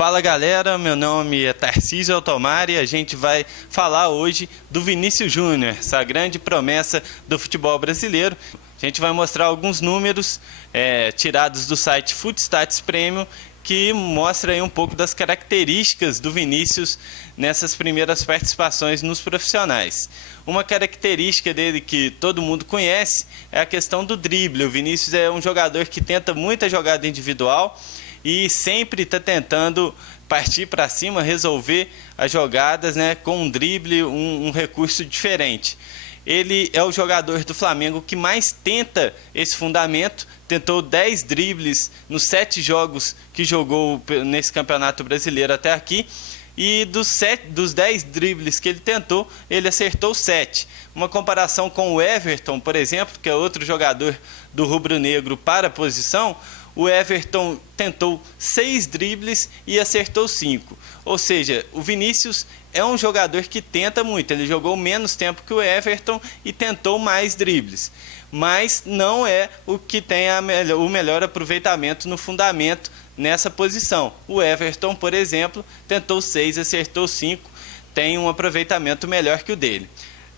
Fala galera, meu nome é Tarcísio Altomari e a gente vai falar hoje do Vinícius Júnior, essa grande promessa do futebol brasileiro. A gente vai mostrar alguns números tirados do site Footstats Premium que mostra aí um pouco das características do Vinícius nessas primeiras participações nos profissionais. Uma característica dele que todo mundo conhece é a questão do drible. O Vinícius é um jogador que tenta muita jogada individual e sempre está tentando partir para cima, resolver as jogadas, com um drible, um recurso diferente. Ele é o jogador do Flamengo que mais tenta esse fundamento, tentou 10 dribles nos 7 jogos que jogou nesse Campeonato Brasileiro até aqui, e dos 10 dribles que ele tentou, ele acertou 7. Uma comparação com o Everton, por exemplo, que é outro jogador do rubro-negro para a posição, o Everton tentou 6 dribles e acertou 5. Ou seja, o Vinícius é um jogador que tenta muito. Ele jogou menos tempo que o Everton e tentou mais dribles. Mas não é o que tem o melhor aproveitamento no fundamento nessa posição. O Everton, por exemplo, tentou 6, acertou 5. Tem um aproveitamento melhor que o dele.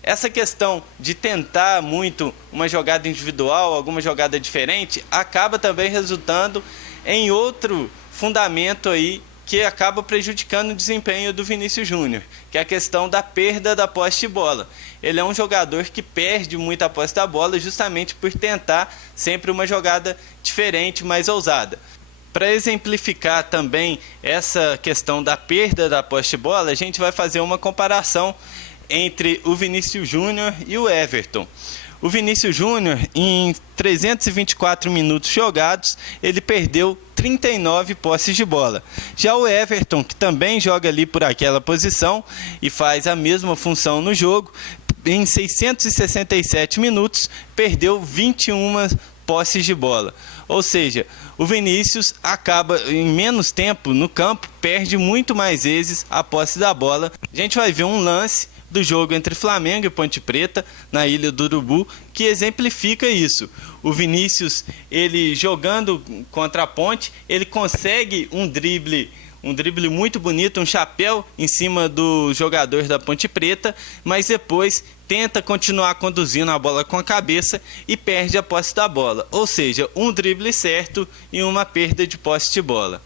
Essa questão de tentar muito uma jogada individual, alguma jogada diferente, acaba também resultando em outro fundamento aí que acaba prejudicando o desempenho do Vinícius Júnior, que é a questão da perda da posse de bola. Ele é um jogador que perde muito a posse da bola justamente por tentar sempre uma jogada diferente, mais ousada. Para exemplificar também essa questão da perda da posse de bola, a gente vai fazer uma comparação entre o Vinícius Júnior e o Everton. O Vinícius Júnior, em 324 minutos jogados, ele perdeu 39 posses de bola. Já o Everton, que também joga ali por aquela posição e faz a mesma função no jogo, em 667 minutos, perdeu 21 posses de bola. Ou seja, o Vinícius acaba, em menos tempo no campo, perde muito mais vezes a posse da bola. A gente vai ver um lance do jogo entre Flamengo e Ponte Preta, na Ilha do Urubu, que exemplifica isso. O Vinícius, ele jogando contra a Ponte, ele consegue um drible muito bonito, um chapéu em cima do jogador da Ponte Preta, mas depois tenta continuar conduzindo a bola com a cabeça e perde a posse da bola. Ou seja, um drible certo e uma perda de posse de bola.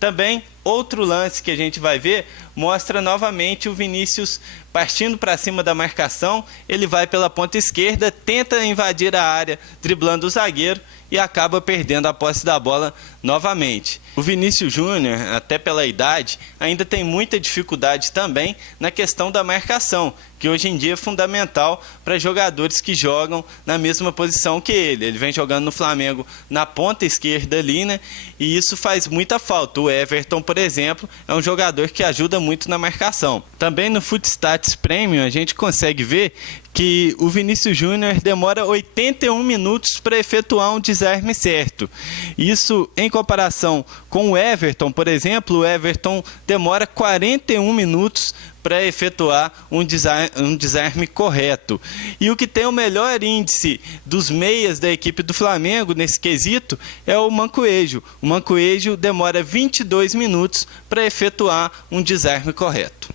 Também, outro lance que a gente vai ver, mostra novamente o Vinícius partindo para cima da marcação. Ele vai pela ponta esquerda, tenta invadir a área, driblando o zagueiro e acaba perdendo a posse da bola novamente. O Vinícius Júnior, até pela idade, ainda tem muita dificuldade também na questão da marcação, que hoje em dia é fundamental para jogadores que jogam na mesma posição que ele. Ele vem jogando no Flamengo na ponta esquerda ali, e isso faz muita falta. O Everton, por exemplo, é um jogador que ajuda muito na marcação. Também no Footstats Premium a gente consegue ver que o Vinícius Júnior demora 81 minutos para efetuar um desarme certo. Isso em comparação com o Everton, por exemplo, o Everton demora 41 minutos para efetuar um desarme correto. E o que tem o melhor índice dos meias da equipe do Flamengo nesse quesito é o Mancoejo. O Mancoejo demora 22 minutos para efetuar um desarme correto.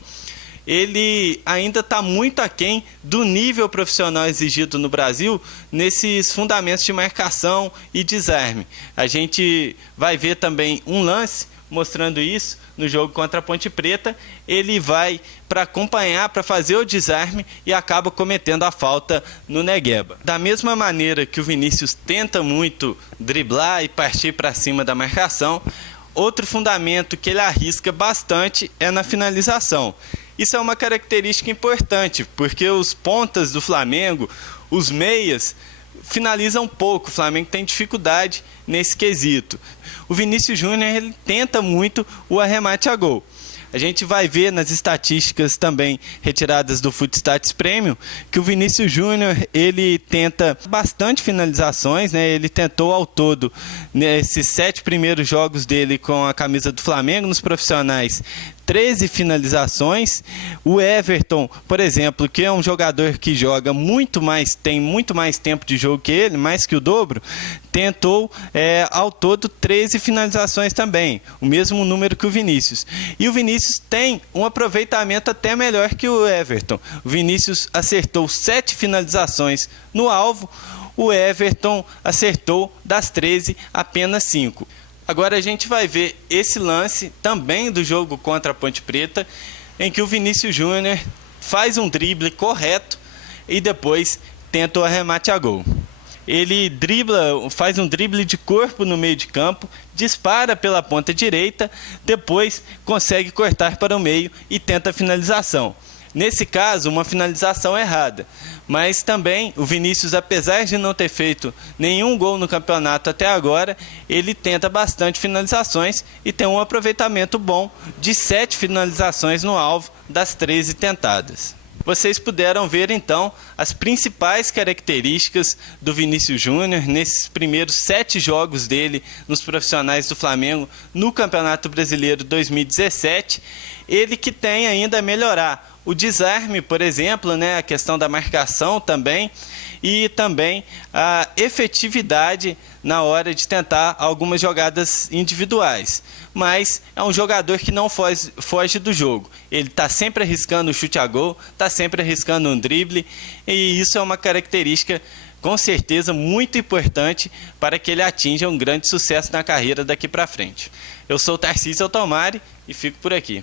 Ele ainda está muito aquém do nível profissional exigido no Brasil nesses fundamentos de marcação e desarme. A gente vai ver também um lance mostrando isso no jogo contra a Ponte Preta. Ele vai para acompanhar, para fazer o desarme e acaba cometendo a falta no Negueba. Da mesma maneira que o Vinícius tenta muito driblar e partir para cima da marcação, outro fundamento que ele arrisca bastante é na finalização. Isso é uma característica importante, porque os pontas do Flamengo, os meias, finalizam pouco. O Flamengo tem dificuldade nesse quesito. O Vinícius Júnior, ele tenta muito o arremate a gol. A gente vai ver nas estatísticas também retiradas do Footstats Premium que o Vinícius Júnior, ele tenta bastante finalizações, Ele tentou ao todo, nesses 7 primeiros jogos dele com a camisa do Flamengo nos profissionais, 13 finalizações. O Everton, por exemplo, que é um jogador que joga muito mais, tem muito mais tempo de jogo que ele, mais que o dobro, tentou ao todo 13 finalizações também, o mesmo número que o Vinícius. E o Vinícius tem um aproveitamento até melhor que o Everton. O Vinícius acertou 7 finalizações no alvo, o Everton acertou das 13 apenas 5. Agora a gente vai ver esse lance também do jogo contra a Ponte Preta, em que o Vinícius Júnior faz um drible correto e depois tenta o arremate a gol. Ele faz um drible de corpo no meio de campo, dispara pela ponta direita, depois consegue cortar para o meio e tenta a finalização. Nesse caso, uma finalização errada. Mas também o Vinícius, apesar de não ter feito nenhum gol no campeonato até agora, ele tenta bastante finalizações e tem um aproveitamento bom de 7 finalizações no alvo das 13 tentadas. Vocês puderam ver então as principais características do Vinícius Júnior nesses primeiros 7 jogos dele nos profissionais do Flamengo no Campeonato Brasileiro 2017. Ele que tem ainda a melhorar o desarme, por exemplo, a questão da marcação também, e também a efetividade na hora de tentar algumas jogadas individuais. Mas é um jogador que não foge do jogo. Ele está sempre arriscando o chute a gol, está sempre arriscando um drible, e isso é uma característica com certeza muito importante para que ele atinja um grande sucesso na carreira daqui para frente. Eu sou o Tarcísio Altomari e fico por aqui.